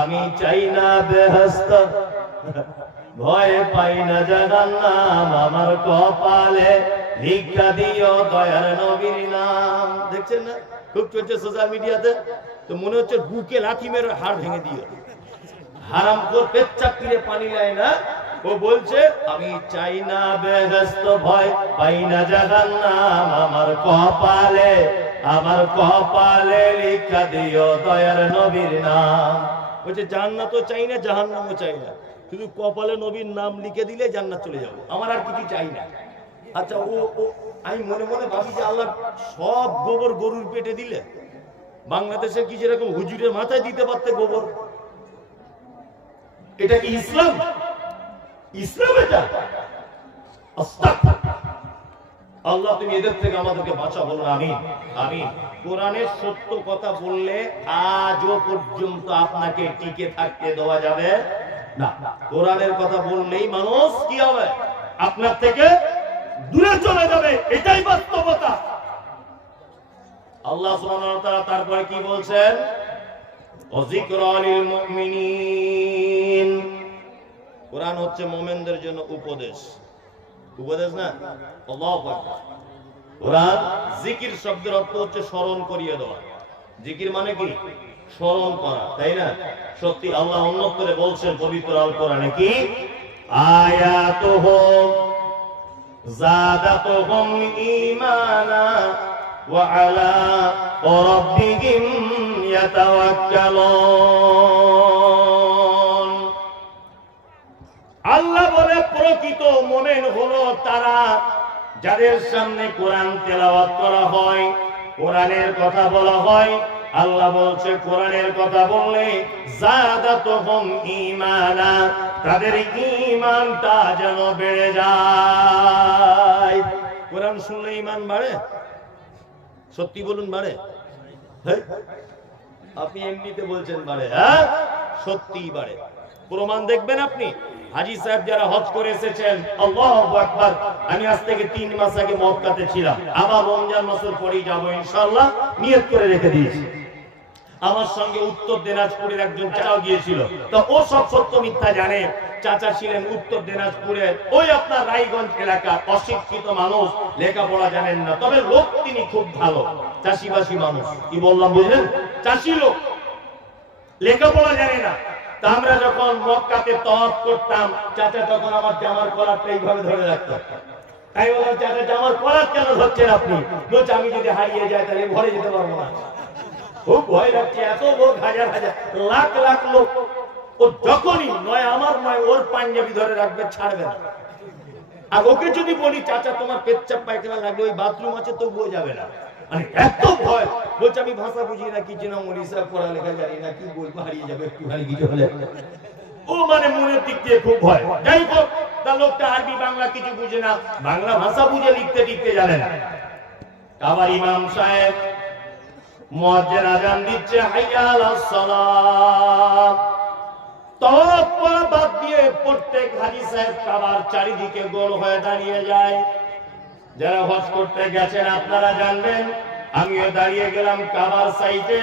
আমি চাই না বেহেশত, ভয় পাই না জাহান্নাম, আমার কপালে লিখা দিও দয়ার নবীর নাম। দেখছেন না, খুব চলছে সোশ্যাল মিডিয়াতে। তো মনে হচ্ছে বুকে লাঠি মেরে হাড় ভেঙে দিও। হারাম করে পেচ্ছাপ কিনে পানি নেয় না, ও বলছে আমি চাই না বেহেশত, ভয় পাই না জাহান্নাম, আমার কপালে লিখা দিও দয়ার নবীর নাম। বলছে জান্নাতও চাই না, জাহান্নামও চাই না, শুধু কপালে নবীর নাম লিখে দিলে জান্নাত চলে যাবো, আমার আর কিছু চাই না। আচ্ছা, ও আমি মনে মনে ভাবি যে আল্লাহ সব গোবর গরুর পেটে দিলে, বাংলাদেশে কি যেরকম হুজুরের মাথায় দিতে পারতে গোবর, এটা কি ইসলাম? ইসলাম এটা? আল্লাহ তুমি এদের থেকে আমাদেরকে বাঁচা, বলুন আমিন। আমিন। কোরআনের সত্য কথা বললে আজও পর্যন্ত আপনাকে টিকে থাকতে দেওয়া যাবে না। কোরআনের কথা বললেই মানুষ কি হবে? আপনার থেকে দূরে চলে যাবে, এটাই বাস্তবতা। আল্লাহ সুবহানাহু ওয়া তাআলা তারপরে কি বলছেন? ওয়াযিকরা লিল মুমিনিন। কোরআন হচ্ছে মুমিনদের জন্য উপদেশ। উপদেশ না? আল্লাহু আকবার। কোরআন জিকির শব্দের অর্থ হচ্ছে স্মরণ করিয়ে দেওয়া। জিকির মানে কি? স্মরণ করা, তাই না? সত্যি আল্লাহ অন্যত্রে বলছেন পবিত্র আল কোরআনে কি? আয়াতুহু যাদাতুহুম ঈমানা ওয়া আলা রাব্বিহিম ইয়াতাওয়াক্কালুন। আল্লাহ বলে প্রকৃত মুমিন হলো তারা যাদের সামনে কোরআন তেলাওয়াত করা হয়, কোরআনের কথা বলা হয়। আল্লাহ বলছে কোরআনের কথা বললে যাদাতুহুম ঈমানা, তাদের ঈমানটা যেন বেড়ে যায়। কোরআন শুনলে ঈমান বাড়ে? সত্যি বলুন, বাড়ে? আপনি এমনিতে বলছেন বাড়ে, হ্যাঁ সত্যিই বাড়ে। প্রমাণ দেখবেন আপনি। হাজী সাহেব যারা হজ করে এসেছেন, আল্লাহু আকবার, আমি আজ থেকে 3 মাস আগে মক্কাতে ছিলাম, আবার রমজান মাসের পরেই যাব ইনশাআল্লাহ, নিয়ত করে রেখে দিয়েছি। আমার সঙ্গে উত্তর দিনাজপুরের একজন চাচাও গিয়েছিল, তো ও সব সত্য মিথ্যা জানে। চাচা ছিলেন উত্তর দিনাজপুরের ওই আপনার রায়গঞ্জ এলাকার অশিক্ষিত মানুষ, লেখাপড়া জানেন না, তবে লোক তিনি খুব ভালো, চাষিবাসী মানুষ। কি বললাম বুঝলেন? চাষি লোক, লেখাপড়া জানে না। তা আমরা যখন মক্কাতে তওয়াফ করতাম, চাচা তখন আমার জামার কলারটা এইভাবে ধরে রাখতো। তাই বললাম, চাচা জামার কলার কেন ধরছেন আপনি? বলছে আমি যদি হারিয়ে যাই তাহলে ঘরে যেতে পারবো না। খুব ভয় লাগছে, এত লোক, হাজার হাজার লাখ লাখ লোক। ও যখনই নয় আমার নয় ওর পাঞ্জাবি ধরে রাখবে, ছাড়বে না। আর ওকে যদি বলি চাচা তোমার পেচ্ছাপ পায়খানা লাগবে, ওই বাথরুম আছে, তবুও যাবে না। মানে এত ভয়। বলছে আমি ভাষা বুঝি না, কিছু না, মরিসা পড়ালেখা জানি না, কি বলবো, হারিয়ে যাবে একটু হারিয়ে কিছু হলে। ও মানে মনের দিক দিয়ে খুব ভয়। যাই হোক, তা লোকটা আরবি বাংলা কিছু বুঝে না, বাংলা ভাষা বুঝে লিখতে টিখতে জানে না। আবার ইমাম সাহেব মুয়াজ্জিন আযান দিচ্ছে, হাইয়া আলাস সালাত। তওয়াফ করা বাদ দিয়ে প্রত্যেক হাজী সাহেব কাবার চারিদিকে গোল হয়ে দাঁড়িয়ে যায়। যারা হজ করতে গেছেন আপনারা জানবেন, আমিও দাঁড়িয়ে গেলাম কাবার সাইডে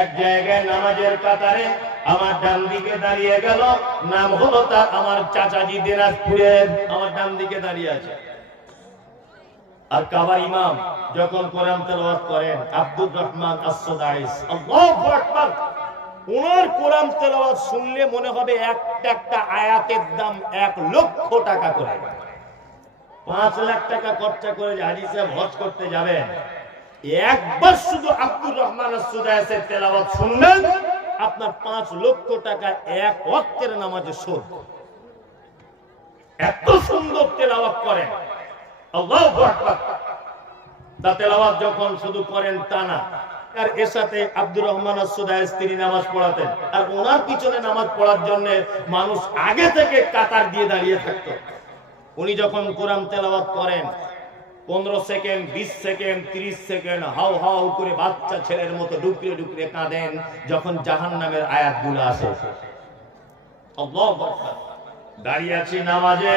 এক জায়গায় নামাজের কাতারে। আমার ডান দিকে দাঁড়িয়ে গেল, নাম হলো তার আমার চাচাজি দিনাজপুরের, আমার ডান দিকে দাঁড়িয়ে আছে। আর কাবার ইমাম যখন কোরআন তেলাওয়াত করেন, আব্দুর রহমান আস-সুদাইস, আল্লাহু আকবার, ওনার কোরআন তেলাওয়াত শুনলে মনে হবে একটা আয়াতের দাম 1 লক্ষ টাকা করে। 5 লাখ টাকা খরচা করে হাজী সাহেব হজ করতে যাবেন, একবার শুধু আব্দুর রহমান আস-সুদাইসের তেলাওয়াত শুনবেন, আপনার 5 লক্ষ টাকা এক ওয়াক্তের নামাজে শোধ। এত সুন্দর তেলাওয়াত করেন, আল্লাহু আকবার। তা তেলাওয়াত যখন শুধু করেন তা না, আর এর সাথে আব্দুর রহমান আস-সুদাইস তিনি নামাজ পড়াতেন, আর ওনার পিছনে নামাজ পড়ার জন্য মানুষ আগে থেকে কাতার দিয়ে দাঁড়িয়ে থাকতো। উনি যখন কোরআন তেলাওয়াত করেন 15 second, 20 second, 30 second how how করে বাচ্চা ছেলের মতো ডুকরে ডুকরে কাঁদেন যখন জাহান্নামের আয়াতগুলো আসে। আল্লাহু আকবার। দাঁড়িয়ে আছি নামাজে,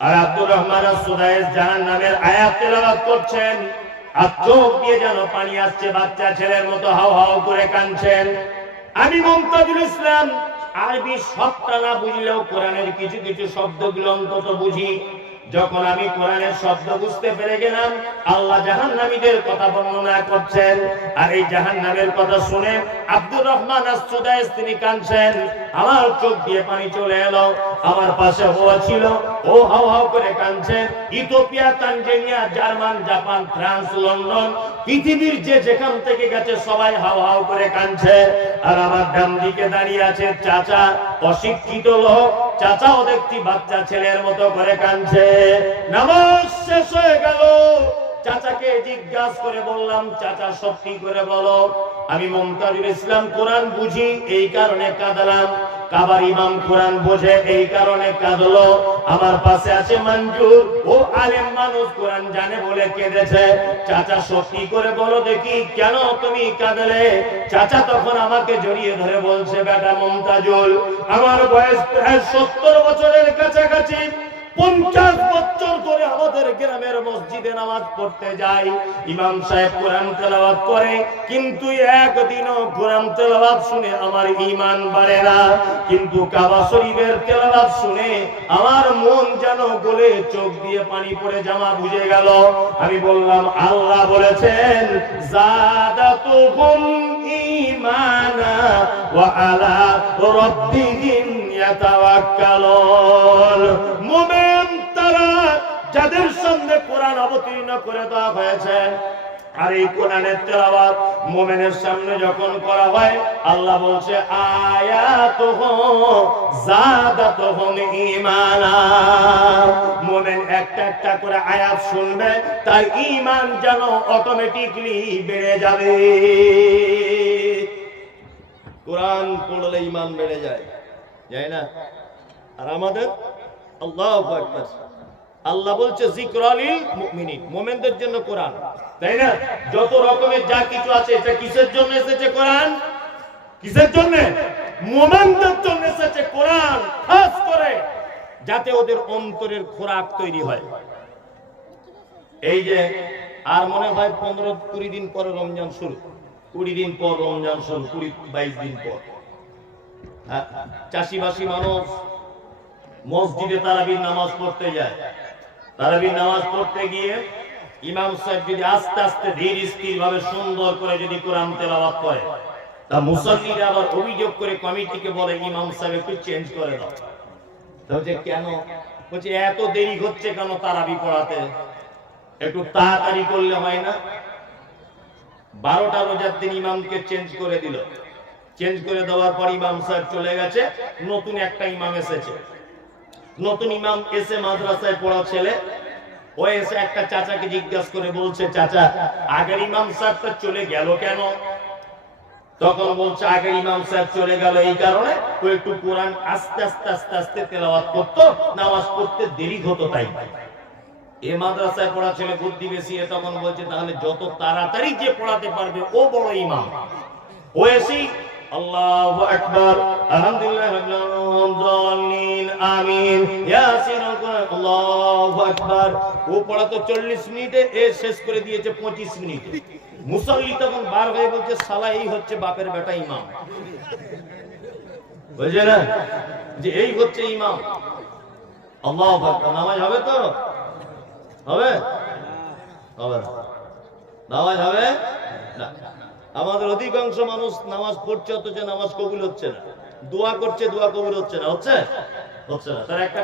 আর আব্দুর রহমান আস-সুদাইস জাহান্নামের আয়াত তেলাওয়াত করছেন, আর চোখ দিয়ে যেন পানি আসছে, বাচ্চা ছেলের মতো হাউ হাউ করে কাঁদছেন। আমি মুমতাজুল ইসলাম আরবি সবটা না বুঝলেও কোরআনের কিছু কিছু শব্দগুলো অন্তত বুঝি। যখন আমি কোরআনের শব্দ বুঝতে পেরে গেলাম, আল্লাহ জাহান্নামীদের কথা বর্ণনা করছেন, আর এই জাহান্নামের কথা শুনে আব্দুর রহমান আস-সুদাইস তিনি কাঁদছেন। আমার চোখ দিয়ে পানি চলে এলো। আমার পাশে হওয়া ছিল, ও হাও হাও করে কাঁদছে। Ethiopia, Tanzania, German, Japan, France, London, পৃথিবীর যে যেখান থেকে গেছে সবাই হাও হাও করে কাঁদছে। আর আমার ডান দিকে দাঁড়িয়ে আছে চাচা, অশিক্ষিত লোক। চাচাও দেখছি বাচ্চা ছেলের মতো করে কাঁদছে। নামাজ শেষ হয়ে গেল। চাচাকে জিজ্ঞাসা করে বললাম, চাচা সত্যি করে বলো, আমি মুমতাজুল ইসলাম কোরআন বুঝি, এই কারণে কাঁদলাম। কাবার ইমাম কোরআন বোঝে, এই কারণে কাঁদলো। আমার পাশে আছে মঞ্জুর, ও আলেম মানুষ, কোরআন জানে বলে কেঁদেছে। চাচা সত্যি করে বলো দেখি, কেন তুমি কাঁদলে? চাচা তখন আমাকে জড়িয়ে ধরে বলছে, বেটা মুমতাজুল, আমার বয়স প্রায় 70 বছরের কাছাকাছি। 50 বছর ধরে আমাদের গ্রামের মসজিদে নামাজ পড়তে যাই। ইমাম সাহেব কোরআন তেলাওয়াত করে, কিন্তু একদিনও কোরআন তেলাওয়াত শুনে আমার ঈমান বাড়ে না। কিন্তু কাবা শরীফের তেলাওয়াত শুনে আমার মন যেন গলে চোখ দিয়ে পানি পড়ে জামা ভিজে গেল। আমি বললাম, আল্লাহ বলেছেন, যাদাতুহুম ঈমানা ওয়া আলা রাব্বিহিম ইয়াতাওয়াক্কালুন। মুমিন তারা যাদের সামনে কোরআন অবতীর্ণ করে দেওয়া হয়েছে, আর এই কোরআনের তেলাওয়াত মুমিনের সামনে যখন করা হয়, আল্লাহ বলছে, আয়াতুহু যাদাতুহুম ঈমানা। মুমিন একটা একটা করে আয়াত শুনবে, তার ঈমান যেন অটোমেটিক্যালি বেড়ে যাবে। কোরআন পড়লে ঈমান বেড়ে যায়, যায় না? আর আমাদের আল্লাহু আকবার, আল্লাহ বলছে যিকরা লিল মুমিনিন, মুমিনদের জন্য কোরআন, তাই না? যত রকমের যা কিছু আছে, এটা কিসের জন্য এসেছে? কোরআন কিসের জন্য? মুমিনদের জন্য এসেছে কোরআন, খাস করে যাতে ওদের অন্তরের খোরাক তৈরি হয়। এই যে আর মনে হয় 15-20 দিন পরে রমজান শুরু, 20 দিন পর রমজান শুরু, 20-22 দিন পর। চাষিবাসী মানুষ মসজিদে তারাবির নামাজ পড়তে যায়। তারাবির নামাজ পড়তে গিয়ে ইমাম সাহেব যদি আস্তে আস্তে ধীর স্থির ভাবে সুন্দর করে যদি কোরআন তেলাওয়াত করে, তা মুসাল্লিরা আবার অভিযোগ করে কমিটিকে বলে, ইমাম সাহেব একটু চেঞ্জ করে দাও। বলছে কেন? বলছে এত দেরি হচ্ছে কেন তারাবি পড়াতে, একটু তাড়াতাড়ি করলে হয় না? 12টা রোজার দিন ইমামকে চেঞ্জ করে দিল। চেঞ্জ করে দেওয়ার পর ইমাম সাহেব চলে গেছে, নতুন একটা ইমাম এসেছে। নতুন ইমাম এসে মাদ্রাসায় পড়া ছেলে, ও এসে একটা চাচাকে জিজ্ঞাসা করে বলছে, চাচা আগের ইমাম সাহেবটা চলে গেল কেন? তখন বলছে, আগের ইমাম সাহেব চলে গেল এই কারণে, ও একটু কোরআন আস্তে আস্তে আস্তে আস্তে তেলাওয়াত করতো, নামাজ পড়তে দেরি হতো তাই। এ মাদ্রাসায় পড়া ছেলে বুদ্ধি বেশি, তখন বলছে, তাহলে যত তাড়াতাড়ি যে পড়াতে পারবে ও বড় ইমাম। ও এসে আল্লাহু আকবার, আলহামদুলিল্লাহ আমিন, ইয়াসিন, আল্লাহু আকবার। ও পড়াতো 40 মিনিটে, এ শেষ করে দিয়েছে 25 মিনিটে। মুসাল্লি তখন বার হয়ে বলছে, শালা এই হচ্ছে বাপের বেটা ইমাম। বুঝলে না যে এই হচ্ছে ইমাম? আল্লাহু আকবার। নামাজ হবে তো? হবে? হবে না? নামাজ হবে না। আমাদের অধিকাংশ মানুষ নামাজ পড়ছে, অথচ নামাজ কবুল হচ্ছে না। দোয়া করছে, দোয়া কবুল হচ্ছে না। হচ্ছে না। তার একটা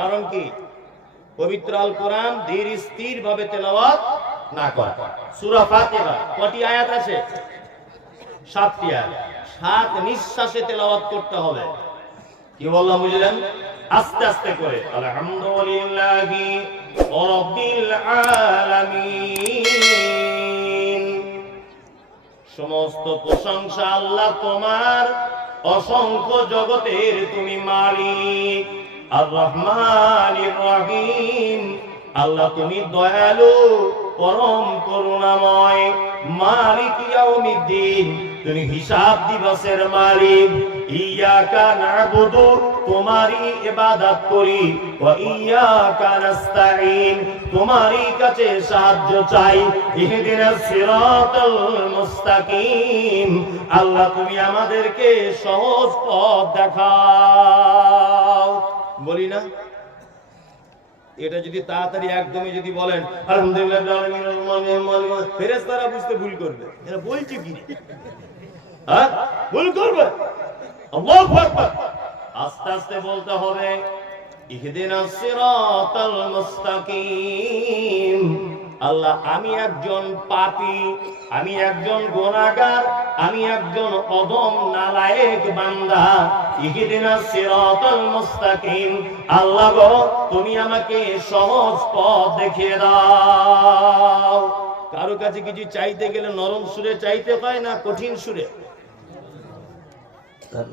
কারণ কি? পবিত্র আল কোরআন ধীর স্থির ভাবে তেলাওয়াত না করা। সূরা ফাতিহা কয়টি আয়াত আছে? 7টি আয়াত। 7 নিঃশ্বাসে তেলাওয়াত করতে হবে। কি বললাম বুঝলেন? আস্তে আস্তে করে। আলহামদুলিল্লাহি রাব্বিল আলামিন। সমস্ত প্রশংসা আল্লাহ তোমার, অসংখ্য জগতের তুমি মালিক। আর রহমানির রহিম, আল্লাহ তুমি দয়ালু, পরম করুণাময়। মালিক ইয়াউমিদ্দিন, তুমি হিসাব দিবসের মালিক। ইয়াকা না'বুদু, তোমারই ইবাদত করি, ওয়া ইয়াকা নাস্তাঈন, তোমারই কাছে সাহায্য চাই। ইহদিনাস সিরাতাল মুস্তাকিম, আল্লাহ তুমি আমাদেরকে সহজ পথ দেখাও। বলি না, এটা যদি তাড়াতাড়ি একদমই যদি বলেন আলহামদুলিল্লাহ, ফেরেশতারা বুঝতে ভুল করবে, এরা বলছে কি, হ্যাঁ ভুল করবে। আল্লাহু আকবার, আস্তে আস্তে বলতে হবে ইহদিনাস সিরাতাল মুস্তাকিম। আল্লাহ আমি একজন পাপী, আমি একজন গুনাহগার, আমি একজন অধম নালায়েক বান্দা। ইহদিনাস সিরাতাল মুস্তাকিম, আল্লাহ গো তুমি আমাকে সহজ পথ দেখিয়ে দাও। কারো কাছে কিছু চাইতে গেলে নরম সুরে চাইতে হয় না কঠিন সুরে?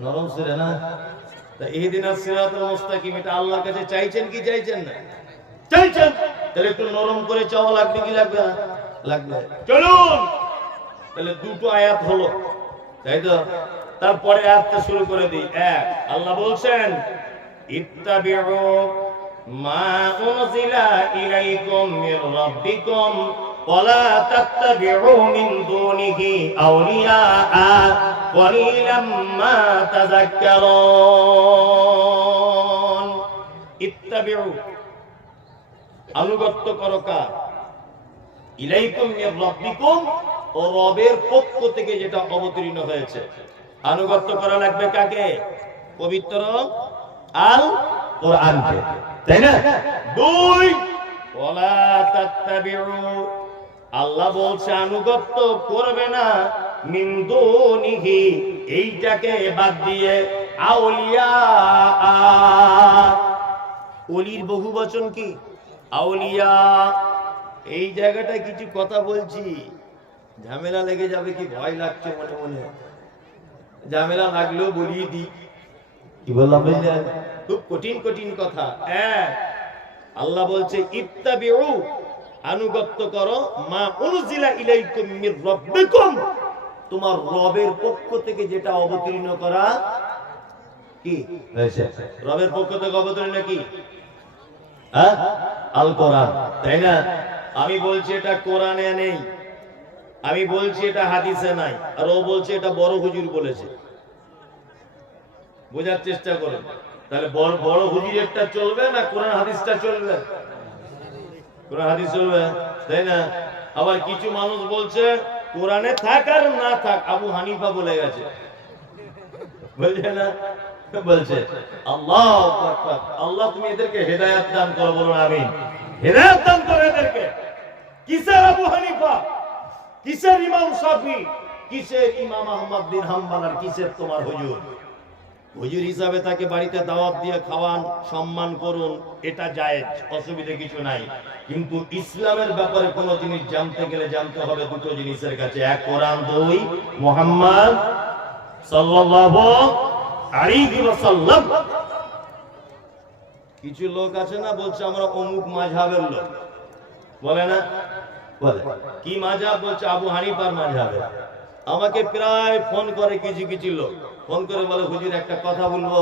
নরম সুরে না। তা ইহদিনাস সিরাতাল মুস্তাকিম এটা আল্লাহর কাছে চাইছেন কি চাইছেন না? চাইছেন, তাহলে একটু নরম করে চাওয়া লাগবে কি লাগবে না? লাগবে। চলুন, তাহলে দুটো আয়াত হলো, তাই তো? তারপরে আয়াতটা শুরু করে দিই। এক, আল্লাহ বলছেন ইত্তাবিউ মা উনজিলা ইলাইকুম মির রাব্বিকুম ওয়ালা তাত্তাবিউ মিন দুনিহি আউলিয়া ক্বালিলাম মা তাযাক্কারুন। ইত্তাবিউ, আনুগত্য করো কার? ইলাইকুম মির রাব্বিকুম, ও রবের পক্ষ থেকে যেটা অবতীর্ণ হয়েছে। আনুগত্য করা লাগবে কাকে? পবিত্র আল কোরআনকে, তাই না? দুই, ওয়ালা তাত্তাবিউ, আল্লাহ বলছে আনুগত্য করবে না মিন দুনিহি, এইটাকে বাদ দিয়ে, আউলিয়া, ওলির বহুবচন কি? আউলিয়া। এই জায়গাটায় কিছু কথা বলছি, ঝামেলা লেগে যাবে কি ভয় লাগছে মনে মনে? ঝামেলা লাগলেও বলিয়ে দিই, কি বললাম বুঝলেন? খুব কঠিন কঠিন কথা। আল্লাহ বলছে ইত্তাবিউ, আনুগত্য করো, মা উনজিলা ইলাইকুম মির রাব্বিকুম, তোমার রবের পক্ষ থেকে যেটা অবতীর্ণ করা। কি হয়েছে? রবের পক্ষ থেকে অবতীর্ণ কি? আল কোরআন, তাই না? আমি বলছি এটা কোরআনে নেই, আমি বলছি এটা হাদিসে নাই, আর ও বলছে এটা বড় হুজুর বলেছে। বোঝার চেষ্টা করুন, তাহলে বড় হুজুরেরটা চলবে না কোরআন হাদিসটা চলবে? কোরআন হাদিস চলবে, তাই না? আবার কিছু মানুষ বলছে কোরআনে থাক আর না থাক, আবু হানিফা বলে গেছে, বলছে না? বলছে। আল্লাহু আকবার, আল্লাহ তুমি এদেরকে হেদায়েত দান করো, বলুন আমিন। হেদায়েত দান করো এদেরকে। কিসের আবু হানিফা, কিসের ইমাম শাফি, কিসের ইমাম আহমদ বিন হাম্বল, আর কিসের তোমার হুজুর? হুজুর হিসাবে তাকে বাড়িতে দাওয়াত দিয়ে খাওয়ান, সম্মান করুন, এটা জায়েজ, অসুবিধা কিছু নাই। কিন্তু ইসলামের ব্যাপারে কোনো জিনিস জানতে গেলে জানতে হবে দুটো জিনিসের কাছে, এক কোরআন, দুই মুহাম্মদ সাল্লাল্লাহু আলাইহি ওয়াসাল্লাম। কিছু লোক আছে না, বলছে আমরা অমুক মাযহাবের লোক, বলে না? বলে কি মাযহাব? বলছে আবু হানিফার মাযহাবে। আমাকে প্রায় ফোন করে কিছু কিছু লোক, ফোন করে বলে হুজুর একটা কথা বলবো।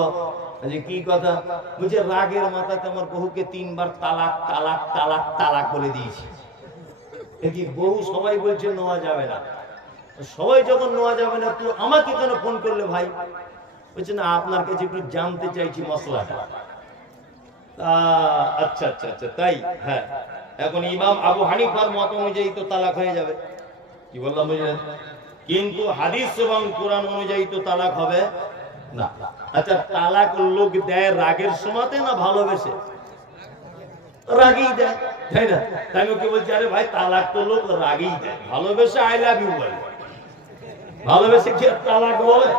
কি কথা? বলছে রাগের মাথাতে আমার বহুকে 3 বার তালাক তালাক তালাক তালাক বলে দিয়েছি। কি বহু সবাই বলছে নেওয়া যাবে না। সবাই যখন নেওয়া যাবে না, তুই আমাকে কেন ফোন করলে ভাই? বলছে না, আপনার কাছে একটু জানতে চাইছি মশলাটা। আচ্ছা আচ্ছা আচ্ছা, তাই? হ্যাঁ, এখন ইমাম আবু হানিফার মত অনুযায়ী তো তালাক হয়ে যাবে, কি বললাম বুঝলেন? কিন্তু হাদিস এবং কোরআন অনুযায়ী তো তালাক হবে না। আচ্ছা, তালাক লোক দেয় রাগের সময়তে না ভালোবেসে? রাগেই দেয়, তাই না? তাই ওকে বলছি আরে ভাই তালাক তো লোক রাগেই দেয়, ভালোবেসে আই লাভ ইউ বলে। ভালোবেসে কি তালাক বলে?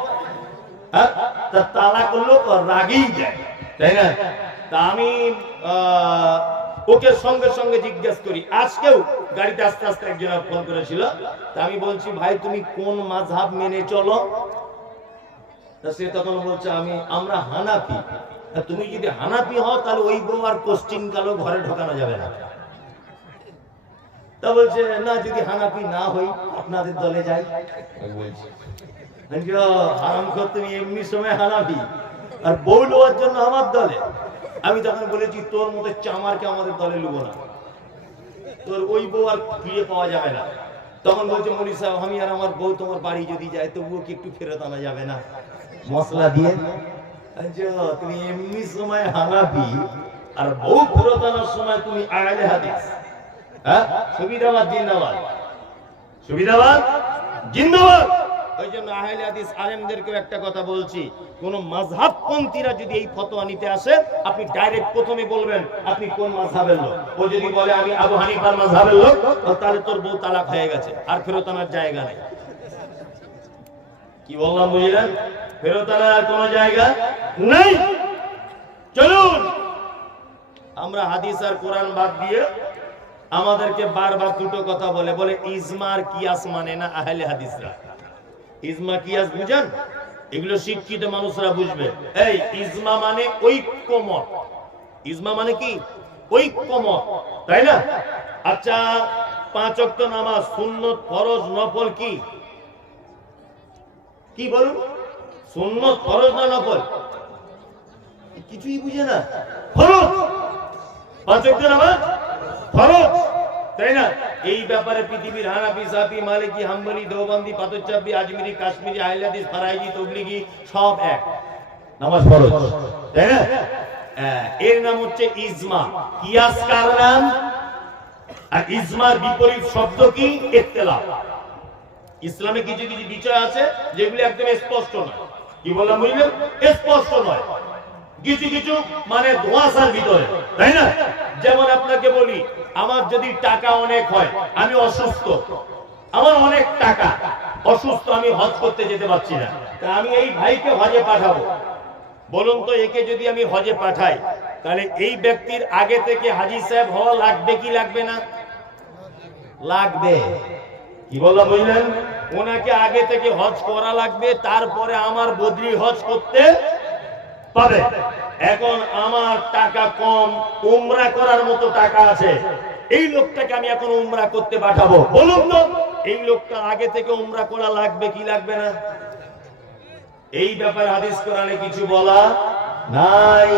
হ্যাঁ, তা তালাক লোক রাগেই দেয়, তাই না? তা আমি ওকে সঙ্গে সঙ্গে জিজ্ঞেস করি, আজকেও গাড়িতে আস্তে আস্তে একজন ফোন করেছিল, তা আমি বলছি ভাই তুমি কোন মাযহাব মেনে চলো? তা সে তখন বলছে আমরা হানাফি। তুমি যদি হানাফি হও তাহলে ওই বউ আর কোশ্চিন কালো ঘরে ঢোকানো যাবে না। তা বলছে না, যদি হানাফি না হই আপনাদের দলে যাই। বলছি হারামখোর, তুমি এমনি সময় হানাফি আর বউ লোয়ার জন্য আমার দলে। আমি তখন বলেছি তোর মতো চামারকে আমাদের দলে লুব না, তোর ওই বউ আর ফিরে পাওয়া যাবে না। তখন বলছে মৌলী সাহেব, আমি আর আমার বউ তোমার বাড়ি যদি যায় তবুও কি একটু ফেরত আনা যাবে না মশলা দিয়ে? তুমি এমনি সময় হানাফি আর বউ ফেরত আনার সময় তুমি আহলে হাদিস। হ্যাঁ, সুবিধাবাদ জিন্দাবাদ, সুবিধাবাদ জিন্দাবাদ। ওই জন্য আহলে হাদিস আলেমদেরকেও একটা কথা বলছি, কোন মাযহাবপন্থীরা যদি এই ফতোয়া নিতে আসে, আপনি ডাইরেক্ট প্রথমে বলবেন আপনি কোন মাযহাবের লোক। ও যদি বলে আমি আবু হানিফার মাযহাবের লোক, তাহলে তোর বউ তালাক হয়ে গেছে, আর ফেরত আনার জায়গা নেই। কি বললাম বুঝলেন? ফেরত আনার কোন জায়গা নেই। চলুন আমরা হাদিস আর কোরআন বাদ দিয়ে আমাদেরকে বারবার দুটো কথা বলে বলে ইজমা আর কিয়াস মানে না আহলে হাদিসরা। ইজমা কিয়াস বুঝেন? এগুলো শিক্ষিত মানুষরা বুঝবে। এই ইজমা মানে ঐক্যমত। ইজমা মানে কি? ঐক্যমত, তাই না? আচ্ছা, 5 ওয়াক্ত নামাজ সুন্নত, ফরজ, নফল কি? কি বলুন? সুন্নত, ফরজ না নফল? কিছুই বুঝে না। ফরজ, 5 ওয়াক্ত নামাজ ফরজ, তাই না? এই ব্যাপারে পৃথিবীর হানাফি, শাফি, মালিকি, হাম্বলি, দেওবন্দি, পাথরচাপি, আজমিরি, কাশ্মীরি, আহলে হাদিস, ফারাইজি, তাবলিগি সব এক, নামাজ ফরজ, তাই না? এর নাম হচ্ছে ইজমা। কিয়াস কার নাম? আর ইজমার বিপরীত শব্দ কি? ইখতিলাফ। ইসলামে কিছু কিছু বিষয় আছে যেগুলো একদম স্পষ্ট নয়। কি বললাম বুঝলেন? স্পষ্ট নয়। কিছু কিছু মানে ধোঁয়াশার ভিতরে, তাই না? যেমন আপনাকে বলি, আমার যদি টাকা অনেক হয়, আমি অসুস্থ, আমার অনেক টাকা, অসুস্থ, আমি হজ করতে যেতে পারছি না, তা আমি এই ভাইকে হজে পাঠাবো। বলুন তো, একে যদি আমি হজে পাঠাই, তাহলে এই ব্যক্তির আগে থেকে হাজী সাহেব হওয়া লাগবে কি লাগবে না? লাগবে। কি বললাম বুঝলেন? ওনাকে আগে থেকে হজ করা লাগবে, তারপরে আমার বদরি হজ করতে পাবে। এখন আমার টাকা কম, উমরা করার মতো টাকা আছে, এই লোকটাকে আমি এখন উমরা করতে পাঠাবো। বলুন তো, এই লোকটা আগে থেকে উমরা করা লাগবে কি লাগবে না? এই ব্যাপারে হাদিস কোরআনে কিছু বলা নাই।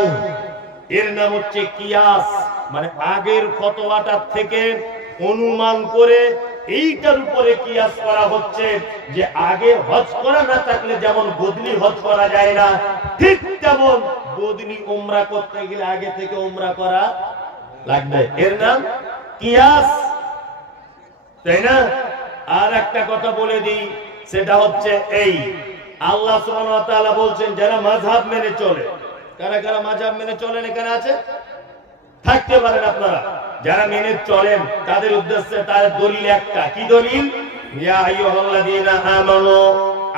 এর নাম হচ্ছে কিয়াস, মানে আগের ফতোয়াটার থেকে অনুমান করে এইটার উপরে কিয়াস করা হচ্ছে যে আগে হজ করা না থাকলে যেমন বদলি হজ করা যায় না, ঠিক তেমন বদলি উমরা করতে গেলে আগে থেকে উমরা করা লাগবে। এর নাম কিয়াস, তাই না? আর একটা কথা বলে দিই, সেটা হচ্ছে এই, আল্লাহ সুবহানাহু ওয়া তাআলা বলছেন যারা মাযহাব মেনে চলে, কারা কারা মাযহাব মেনে চলেন এখানে আছে? থাকতে পারেন আপনারা। যারা মেনে চলেন তাদের উদ্দেশ্যে তার দলিল একটা, কি দলিল? ইয়া আইয়ুহাল্লাযীনা আমানু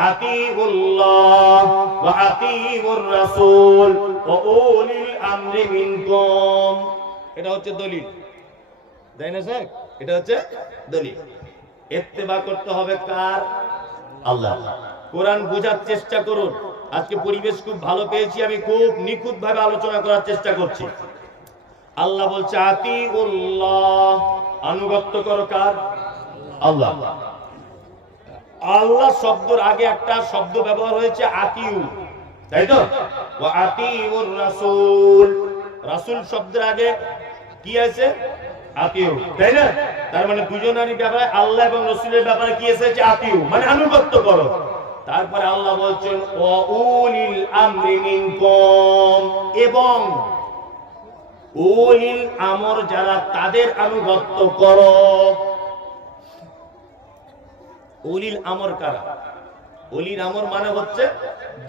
আতিউল্লাহ ওয়া আতিউর রাসূল ওয়া উলিল আমরি মিনকুম। এটা হচ্ছে দলিল, তাই না স্যার? এটা হচ্ছে দলিল। ইত্তেবা করতে হবে কার? আল্লাহ। কোরআন বোঝার চেষ্টা করুন। আজকে পরিবেশ খুব ভালো পেয়েছি, আমি খুব নিখুঁত ভাবে আলোচনা করার চেষ্টা করছি। আল্লাহ বলছে আতিউল্লাহ, আনুগত্য করো কার? আল্লাহ। আল্লাহ শব্দের আগে একটা শব্দ ব্যবহার হয়েছে আতিউ, তাই তো? ওয়া আতিউর রাসূল, রাসূল শব্দের আগে কি আছে? আতিউ, তাই না? তার মানে দুজনেরই ব্যাপারে, আল্লাহ এবং রাসূলের ব্যাপারে কি এসেছে? আতিউ, মানে আনুগত্য করো। তারপরে আল্লাহ বলছেন ওয়া উলিল আমরি মিনকুম, এবং উলিল আমর যারা, তাদের আনুগত্য করো। উলিল আমর কারা? উলিল আমর মানে হচ্ছে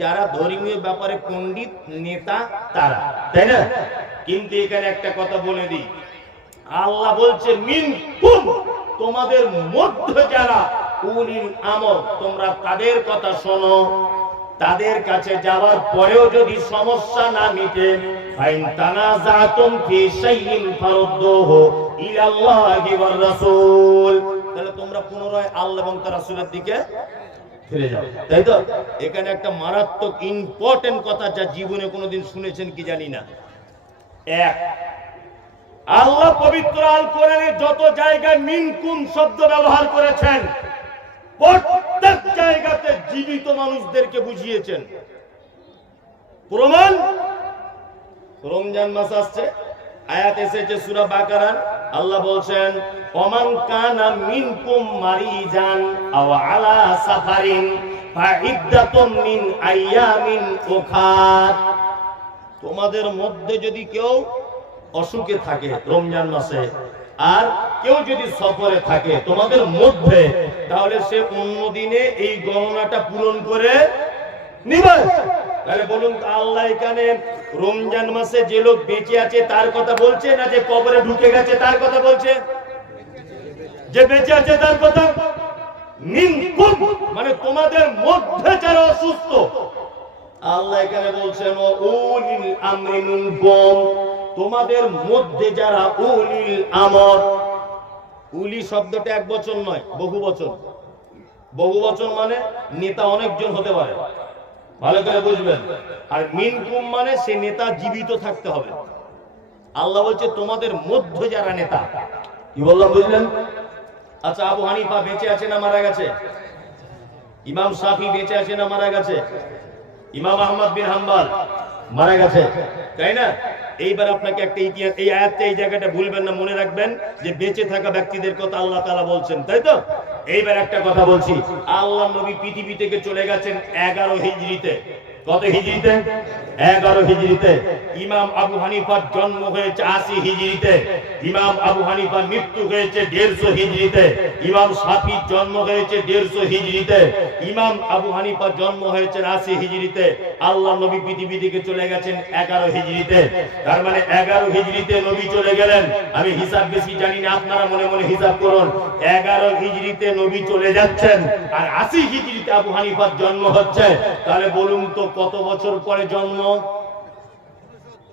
যারা ধর্মীয় ব্যাপারে পণ্ডিত, নেতা, তারা, তাই না? কিন্তু এখানে একটা কথা বলে দিই, আল্লাহ বলছে মিনকুম, তোমাদের মধ্যে যারা উলিল আমর, তোমরা তাদের কথা শোনো। তাদের কাছে যাওয়ার পরেও যদি সমস্যা না মিটে, ফাইন তানাজাতুম ফি শাইইন ফারুদ্দুহু ইলাল্লাহি ওয়ার রাসূল, তাহলে তোমরা পুনরায় আল্লাহ এবং তার রাসূলের দিকে ফিরে যাও, তাই তো? এখানে একটা মারাত্মক ইম্পর্টেন্ট কথা, যা জীবনে কোনোদিন শুনেছেন কি জানি না। এক, আল্লাহ পবিত্র আল কোরআনে যত জায়গায় মিনকুম শব্দ ব্যবহার করেছেন প্রত্যেক জায়গাতে জীবিত মানুষদেরকে বুঝিয়েছেন। প্রমাণ রমজান মাস আসছে, আয়াত এসেছে সূরা বাকারার, আল্লাহ বলছেন ওমান কানা মিনকুম মারিজান আও আলা সাফারিন ফাইদ্দাতুম মিন আইয়ামিন উখার। তোমাদের মধ্যে যদি কেউ অসুখে থাকে রমজান মাসে, আর কেউ যদি সফরে থাকে তোমাদের মধ্যে, তাহলে সে অন্য দিনে এই গণনাটা পূরণ করে নিবে। তাহলে বলুন তো আল্লাহ এখানে রমজান মাসে যে লোক বেঁচে আছে তার কথা বলছে, না যে কবরে ঢুকে গেছে তার কথা বলছে? যে বেঁচে আছে তার কথা। মিনকুম মানে তোমাদের মধ্যে যারা অসুস্থ, আল্লাহ এখানে বলছেন উলিল আমরি মিনকুম, তোমাদের মধ্যে যারা উলিল আমর। উলি শব্দটা এক বচন নয়, বহু বচন। বহু বচন মানে নেতা অনেকজন হতে পারে, ভালো করে বুঝবেন। আর মিনকুম মানে সে নেতা জীবিত থাকতে হবে। আল্লাহ বলছে তোমাদের মধ্যে যারা নেতা। কি বললাম বুঝলেন? আচ্ছা, আবু হানিফা বেঁচে আছে না মারা গেছে? ইমাম শাফি বেঁচে আছে না মারা গেছে? ইমাম আহমদ বিন হাম্বল মারা গেছে, তাই না? এইবার আপনাকে একটা ইতিহাস, এই আয়াতে এই জায়গাটা ভুলবেন না, মনে রাখবেন যে বেঁচে থাকা ব্যক্তিদের কথা আল্লাহ তাআলা বলছেন, তাই তো? এইবার একটা কথা বলছি, আল্লাহ নবী পৃথিবী থেকে চলে গেছেন 11 হিজরিতে। কত হিজরিতে? 11 হিজরিতে। ইমাম আবু হানিফার জন্ম হয়েছে 80 হিজরিতে। ইমাম আবু হানিফার মৃত্যু হয়েছে 150 হিজরিতে। ইমাম শাফির জন্ম হয়েছে 150 হিজরিতে। ইমাম আবু হানিফার জন্ম হয়েছে 80 হিজরিতে। আল্লাহ নবী পৃথিবী থেকে চলে গেছেন 11 হিজরিতে। তার মানে 11 হিজরিতে নবী চলে গেলেন। আমি হিসাব বেশি জানি না, আপনারা মনে মনে হিসাব করুন। 11 হিজরিতে নবী চলে যাচ্ছেন আর 80 হিজরিতে আবু হানিফার জন্ম হচ্ছে। তাহলে বলুন তো কত বছর পরে জন্ম?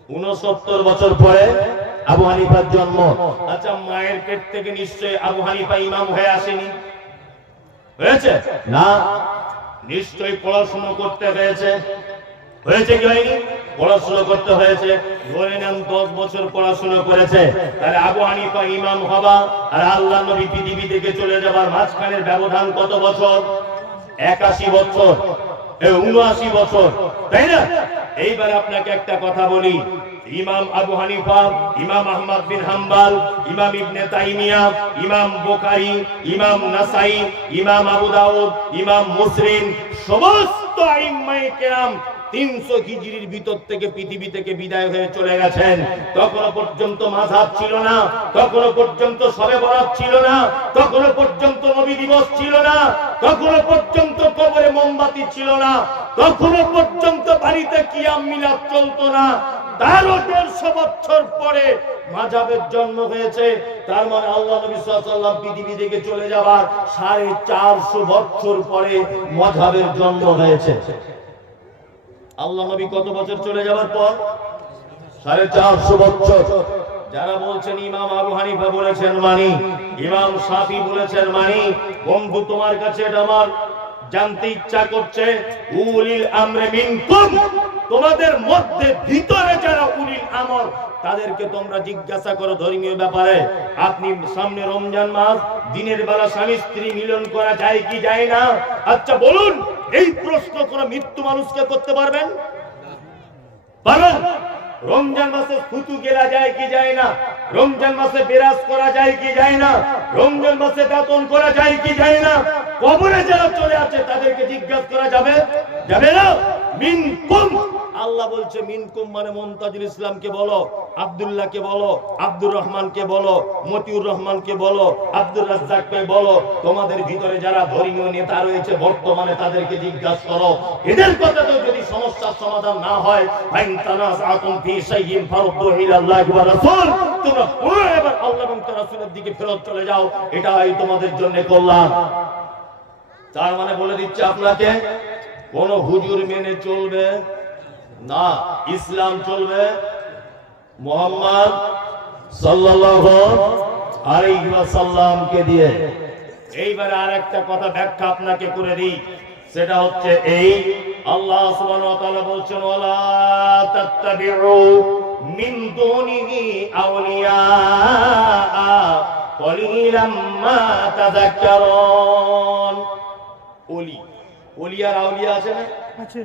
69 বছর পরে আবু হানিফার জন্ম। আচ্ছা, মায়ের পেট থেকে নিশ্চয়ই আবু হানিফা ইমাম হয়ে আসেনি, হয়েছে না? নিশ্চয়ই পড়াশোনা করতে হয়েছে, হয়েছে কি হয়নি? পড়াশোনা করতে হয়েছে। ধরে নেন 10 বছর পড়াশোনা করেছে, তাহলে আবু হানিফা ইমাম হবা আর আল্লাহ নবী পৃথিবী থেকে চলে যাবার মাঝখানের ব্যবধান কত বছর? 81 বছর, 79 বছর, তাই না? এইবার আপনাকে একটা কথা বলি, ইমাম আবু হানিফা, ইমাম আহমদ বিন হাম্বল, ইমাম ইবনে তাইমিয়া, ইমাম বুখারী, ইমাম নাসাই, ইমাম আবু দাউদ, ইমাম মুসলিম, সমস্ত আইম্মায়ে কেরাম 300 হিজরির ভিতর থেকে পৃথিবী থেকে বিদায় হয়ে চলে গেছেন। তখনো পর্যন্ত মাযহাব ছিল না, তখনো পর্যন্ত শবে বরাত ছিল না, তখনো পর্যন্ত নবী দিবস ছিল না, তখনো পর্যন্ত কবরে মোমবাতি ছিল না, তখনো পর্যন্ত বাড়িতে কিয়াম মিলাদ চলতো না। তারও 150 বছর পরে মাযহাবের জন্ম হয়েছে। তার মানে আল্লাহ নবী সাল্লাল্লাহু আলাইহি ওয়াসাল্লাম পৃথিবী থেকে চলে যাবার 450 বছর পরে মাযহাবের জন্ম হয়েছে। আল্লাহ নবী কত বছর চলে যাবার পর? 450 বছর। যারা বলছেন ইমাম আবু হানিফা বলেছেন মানি, ইমাম শাফি বলেছেন মানি, বন্ধু তোমার কাছে এটা আমার জানতে ইচ্ছা করছে, উলিল আমরে মিনকুম, তোমাদের মধ্যে ভিতরে যারা উলিল আমর তাদেরকে তোমরা জিজ্ঞাসা করো ধর্মীয় ব্যাপারে। আপনি সামনে রমজান মাস, দিনের বেলা স্বামী স্ত্রী মিলন করা যায় কি যায় না? আচ্ছা বলুন, এই প্রশ্ন কোন মৃত্যু মানুষকে করতে পারবেন? পারবেন? রমজান মাসে থুতু গেলা যায় কি যায় না? রমজান মাসে বিরাজ করা যায় কি যায় না? রমজান মাসে দাতন করা যায় কি যায় না? কবরে যারা চলে আছে তাদেরকে জিজ্ঞাসা করা যাবে? যাবে না। মিনকুম, আল্লাহ বলছে মিনকুম মানে মুমতাজুল ইসলামকে বলো, আব্দুল্লাহকে বলো, আব্দুর রহমানকে বলো, মতিউর রহমানকে বলো, আব্দুর রাজ্জাককে বলো, তোমাদের ভিতরে যারা ধর্মীয় নেতা রয়েছে বর্তমানে তাদেরকে জিজ্ঞাসা করো। এদের কথাতেও যদি সমস্যার সমাধান না হয়, ফাইন তানাযাতুম ফি শাইইন ফারুদ্দু ইলাল্লাহি ওয়া রাসূল, তোমরা পুনরায় এবার আল্লাহ এবং তার রাসূলের দিকে ফেরত চলে যাও, এটাই তোমাদের জন্য কল্যাণ। তার মানে বলে দিচ্ছে আপনাকে, কোন হুজুর মেনে চলবে না, ইসলাম চলবে মুহাম্মদ সাল্লাল্লাহু আলাইহি ওয়াসাল্লামকে দিয়ে। এইবার আরেকটা কথা ব্যাখ্যা আপনাকে করে দিই, সেটা হচ্ছে এই, আল্লাহ সুবহানাহু ওয়া তাআলা বলছেন ওয়ালা তাত্তাবিউ মিন দুনিহি আউলিয়া কলিলাম মা তাযাক্কারুন। ওলি, ওলি আর আউলিয়া আছে না? আছে।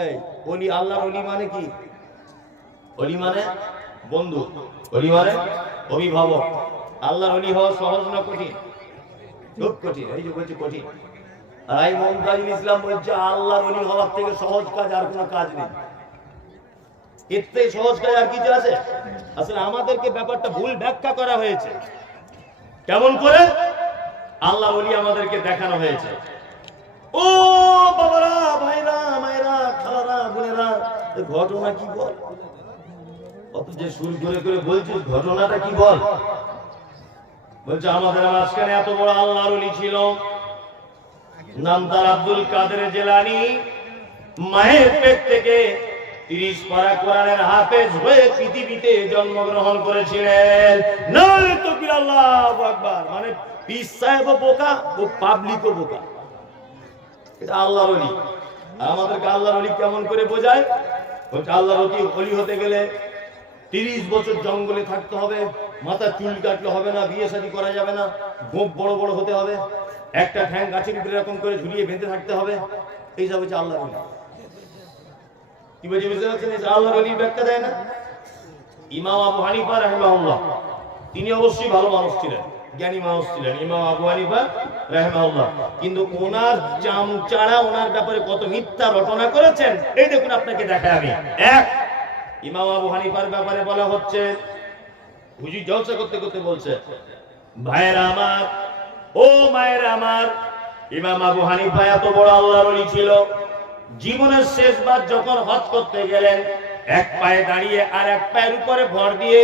এই ওলি, আল্লাহর ওলি মানে কি? ওলি মানে বন্ধু, ওলি মানে অভিভাবক। আল্লাহর ওলি হওয়া সহজ না কঠিন? খুব কঠিন। এই যে বলছি কঠিন। আর মুমতাজুল ইসলাম বলছে আল্লাহর ওলি হওয়ার থেকে সহজ কাজ আর কোনো কাজ নেই। এর থেকে সহজ কাজ আর কিছু আছে? আসলে আমাদেরকে ব্যাপারটা ভুল ব্যাখ্যা করা হয়েছে। কেমন করে? আল্লাহর ওলি আমাদেরকে দেখানো হয়েছে। ও বাবারা, ভাইরা, মায়েরা, খালারা, বোনেরা, ঘটনা কি বল? অত যে সুর করে করে বলছিস, ঘটনাটা কি বল? বলছে আমাদের মাঝখানে এত বড় আল্লাহর ওলি ছিল, নাম তার আব্দুল কাদের জিলানী। মায়ের পেট থেকে 30 পারা কোরআনের হাফেজ হয়ে পৃথিবীতে জন্মগ্রহণ করেছিলেন। নারে তাকবীর, আল্লাহু আকবার। মানে পীর সাহেব বোকা, ও পাবলিকও বোকা। এটা আল্লাহর ওলি। আমাদেরকে আল্লাহর ওলি কেমন করে বোঝায়? বলছে আল্লাহর ওলি হতে গেলে 30 বছর জঙ্গলে থাকতে হবে, মাথা চুল কাটলে হবে না, বিয়ে শাদী করা যাবে না, গোপ বড় বড় হতে হবে, একটা ঠ্যাং গাছের উপরে এরকম করে ঝুলিয়ে বেঁধে থাকতে হবে। এই সব হচ্ছে আল্লাহর ওলি। কি বলছি বুঝতে পারছেন? আল্লাহর ওলির ব্যাখ্যা দেয় না। ইমাম আবু হানিফা রাহিমাহুল্লাহ, তিনি অবশ্যই ভালো মানুষ ছিলেন, জ্ঞানী মানুষ ছিলেন, ইমাম আবু হানিফা রাহিমাহুল্লাহ। কিন্তু ওনার চামচারা ওনার ব্যাপারে কত মিথ্যা রটনা করেছেন, এই দেখুন আপনাকে দেখায় আমি। এক, ইমাম আবু হানিফার ব্যাপারে বলা হচ্ছে, হুজুর জলসা করতে করতে বলছে, ভাইয়েরা আমার, ও মায়েরা আমার, ইমাম আবু হানিফা এত বড় আল্লাহর ওলি ছিল, জীবনের শেষবার যখন হজ করতে গেলেন, এক পায়ে দাঁড়িয়ে আর এক পায়ের উপরে ভর দিয়ে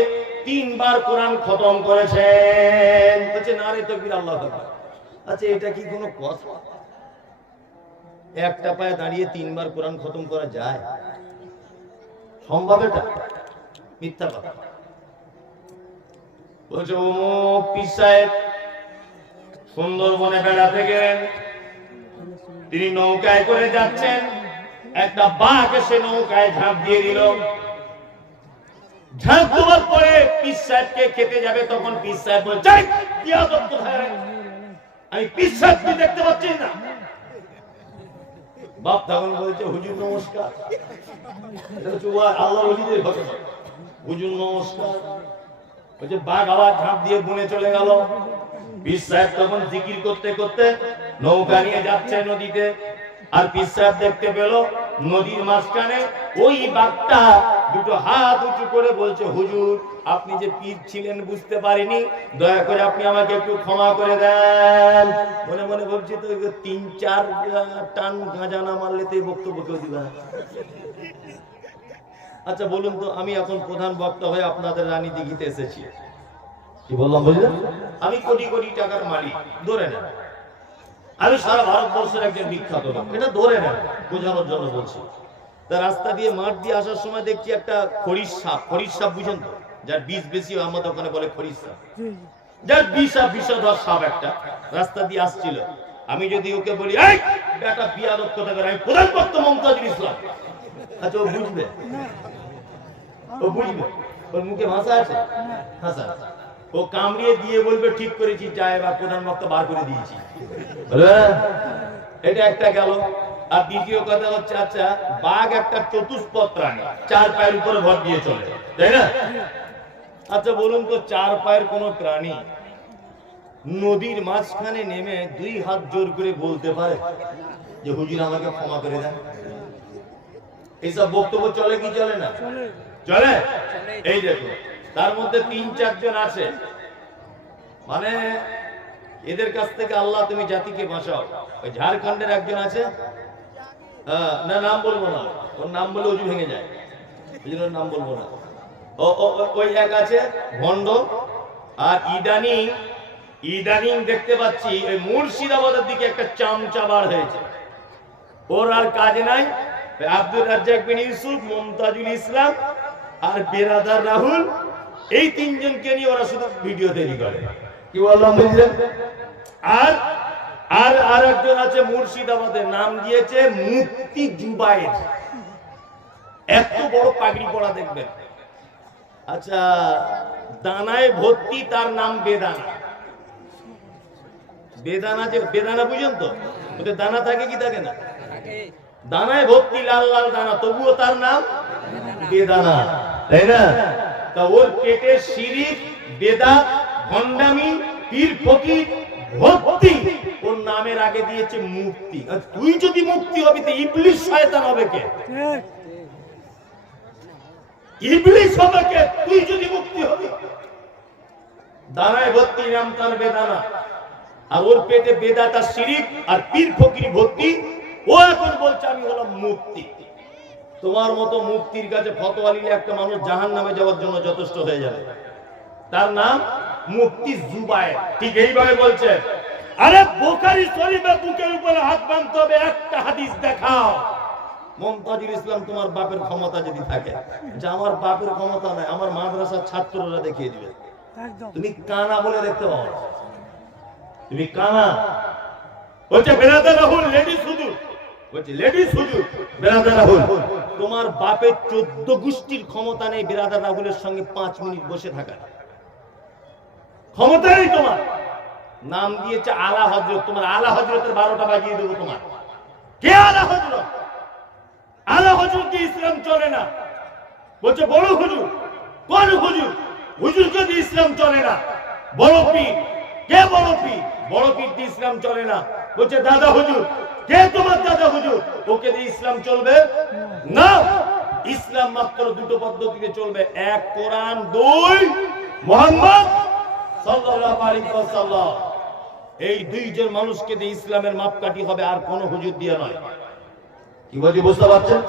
3 বার কোরআন খতম করেছেন। বলছে নারে তাকবীর, আল্লাহু আকবার। আচ্ছা এটা কি কোনো কথা? একটা পায়ে দাঁড়িয়ে 3 বার কোরআন খতম করা যায়? সম্ভব? এটা মিথ্যা কথা। বলছে অমুক পীর সাহেব সুন্দরবনে বেড়াতে গেলেন, তিনি নৌকায় করে যাচ্ছেন, একটা বাঘ এসে নৌকায় ঝাঁপ দিয়ে দিল। ঝাঁপ দেওয়ার পরে পীর সাহেবকে খেতে যাবে, তখন পীর সাহেব বলছে কি আদব কোথায়? আমি পীর সাহেবকে দেখতে পাচ্ছি না। বাপ তখন বলছে হুজুর নমস্কার। আল্লাহর ওলিদের ঘটনা। হুজুর নমস্কার। বলছে বাঘ আবার ঝাঁপ দিয়ে বনে চলে গেল। পীর সাহেব তখন জিকির করতে করতে নৌকা নিয়ে যাচ্ছে নদীতে, আর পীর সাহেব দেখতে পেল নদীর মাঝখানে ওই বাঘটা দুটো হাত উঁচু করে বলছে হুজুর আপনি যে পীর ছিলেন বুঝতে পারিনি, দয়া করে আপনি আমাকে একটু ক্ষমা করে দেন। মনে মনে বলছি তো 3-4 টান গাঁজা না মারলে তো এই বক্তব্য কেউ দিবে না। আচ্ছা বলুন তো, আমি এখন প্রধান বক্তা হয়ে আপনাদের রানী দিঘিতে এসেছি, কি বললাম বুঝলেন? আমি কোটি কোটি টাকার মালিক, ধরে নেন। আমি সারা ভারতবর্ষের একজন বিখ্যাত লোক, এটা ধরে নেন, বোঝানোর জন্য বলছি। তা রাস্তা দিয়ে মাঠ দিয়ে আসার সময় দেখছি একটা খরিশ সাপ। খরিশ সাপ বুঝেন তো? যার বিষ বেশি, আমাদের ওখানে বলে খরিশ সাপ। যার বিষধর সাপ একটা রাস্তা দিয়ে আসছিল। আমি যদি ওকে বলি এই বেটা বিয়াদব কথা করে, আমি প্রধান বক্তা মুমতাজুল ইসলাম, আচ্ছা ও বুঝবে? ও বুঝবে? ওর মুখে ভাষা আছে? ভাষা। ও কামড়িয়ে দিয়ে বলবে ঠিক করেছি, যা এবার প্রধান বক্তা বার করে দিয়েছি। এটা একটা গেল। আর দ্বিতীয় কথা হচ্ছে, আচ্ছা বাঘ একটা চতুষ্পদ প্রাণী, 4 পায়ের উপরে ভর দিয়ে চলে, তাই না? আচ্ছা বলুন তো, 4 পায়ের কোন প্রাণী নদীর মাঝখানে নেমে 2 হাত জোর করে বলতে পারে যে হুজুর আমাকে ক্ষমা করে দেন? এইসব বক্তব্য চলে কি চলে না? চলে। এই দেখো তার মধ্যে 3-4 জন আছে, মানে এদের কাছ থেকে আল্লাহ তুমি জাতিকে বাঁচাও। ওই ঝাড়খণ্ডের একজন আছে, না নাম বলবো না, ওর নাম বলে অজু ভেঙে যায়, ওই জন্য নাম বলবো না। ওই এক আছে ভণ্ড। আর ইদানিং দেখতে পাচ্ছি ওই মুর্শিদাবাদের দিকে একটা চামচা বার হয়েছে, ওর আর কাজ নাই। আব্দুর রাজ্জাক বিন ইউসুফ, মুমতাজুল ইসলাম আর বেরাদার রাহুল, এই 3 জনকে নিয়ে ওরা শুধু ভিডিও তৈরি করে। কি বললাম বুঝলেন? আর একজন আছে মুর্শিদাবাদের, নাম দিয়েছে মুফতি জুবায়ের। এত বড় পাগড়ি পরা দেখবেন। আচ্ছা, দানায় ভর্তি, তার নাম বেদানা। বেদানা, যে বেদানা বুঝেন তো, ওতে দানা থাকে কি থাকে না? দানায় ভর্তি, লাল লাল দানা, তবুও তার নাম বেদানা, তাই না? তা ওর পেটে শিরিক, বেদাত, ভণ্ডামি, পীর ফকির ভর্তি। ওর নামের আগে দিয়েছে মুক্তি। তুই যদি মুক্তি হবি তো ইবলিশ শয়তান হবে কে? ইবলিশ হবে কে তুই যদি মুক্তি হবি? দানায় ভর্তি, নাম তার বেদানা। আর ওর পেটে বেদাত আর শিরিক আর পীর ফকির ভর্তি। ও এখন বলছে আমি হলাম মুক্তি। তোমার মতো মুক্তির কাছে ফতোয়া নিলে একটা মানুষ জাহান্নামে যাওয়ার জন্য যথেষ্ট হয়ে যাবে। তার নাম মুফতি জুবায়ের। ঠিক এইভাবে বলছে, আরে বুখারী শরীফে বুকের উপরে হাত বাঁধতে হবে, একটা হাদিস দেখাও। মুমতাজুল ইসলাম, তোমার বাপের ক্ষমতা যদি থাকে, যে আমার বাপের ক্ষমতা নাই, আমার মাদ্রাসার ছাত্ররা দেখিয়ে দিবে। তুমি কানা বলে দেখতে পাও, তুমি কানা। বলছে বেরাদার রাহুল, লেডিস হুজুর, বলছে লেডিস হুজুর, বেরাদার রাহুল। তোমার বাপের 14 গোষ্ঠীর ক্ষমতা নেই বেরাদার রাহুলের সঙ্গে 5 মিনিট বসে থাকা ক্ষমতা নেই তোমার। নাম দিয়েছে আলা হযরত। তোমার আলা হযরতের 12টা বাজিয়ে দেবো। তোমার কে আলা হযরত? আলা হযরত কি ইসলাম চলে না? বলছে বড় হুজুর। কোন হুজুর? হুজুর যদি ইসলাম চলে না। বড় পীর। কে বড় পীর? বড় পীর দিয়ে ইসলাম চলে না। বলছে দাদা হুজুর। কে তোমার দাদা হুজুর? ওকে দিয়ে ইসলাম চলবে না। ইসলাম মাত্র দুটো পদ্ধতিতে চলবে, এক কোরআন, দুই মুহাম্মদ সাল্লাল্লাহু আলাইহি ওয়াসাল্লাম। এই দুইজন মানুষকে দিয়ে ইসলামের মাপকাঠি হবে, আর কোন হুজুর দিয়ে নয়। কি বলছি বুঝতে পারছেন?